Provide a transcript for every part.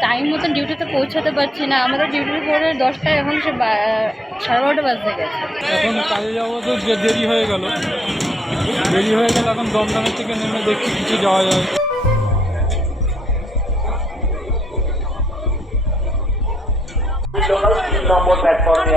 Time মতো ডিউটিতে পৌঁছাতে পারছি না। আমাদের ডিউটির পরে দশটায় এখন সে বা- সাড়ে বারোটা বাজতে গেছে। এখন কাজে যাওয়া তো দেরি হয়ে গেল। দেরি হয়ে গেল এখন দমদমের থেকে নেমে দেখছি কিছু যাওয়া যায়। নম্বর প্ল্যাটফর্মে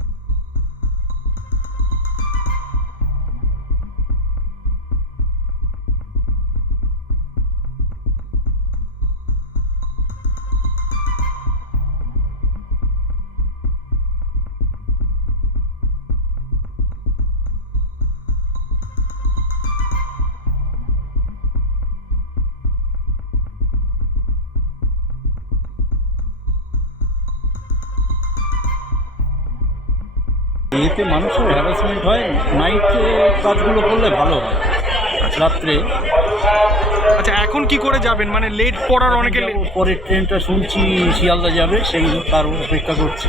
এতে মানুষের হ্যারাসমেন্ট হয় নাইটে কাজগুলো করলে ভালো হয় রাত্রে। আচ্ছা এখন কি করে যাবেন? মানে লেট পড়ার অনেকে পরের ট্রেনটা শুনছি শিয়ালদা যাবে সেই তার অপেক্ষা করছি।